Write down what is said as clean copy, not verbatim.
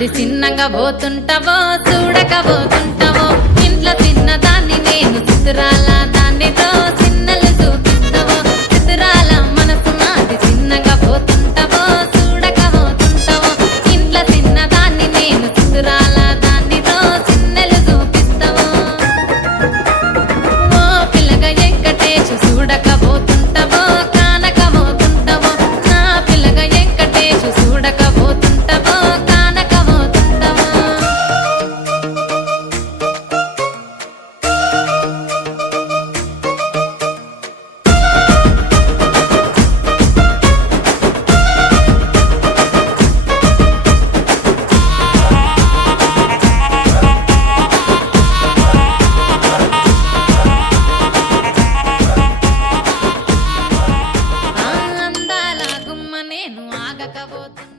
నాది చిన్నగా పోతుంటావో చూడకపోతుంటావో ఇంట్లో చిన్నదాన్ని నేను చిత్రాల దాన్నితో చిన్నలు చూపిస్తావో చిత్రాల మనసు నాది చిన్నగా పోతుంటావో చూడకపోతుంటావో ఇంట్లో చిన్నదాన్ని నేను చిత్రాల దాన్నితో చిన్నలు చూపిస్తావో ఓ పిల్లగా వెంకటేశు చూడకపోతుంటావో కానకపోతుంటావో నా పిల్లగా వెంకటేశు చూడకపోతుంటావో కానకపోతుంటావో అందాల గుమ్మ నేను ఆగకపోతున్నా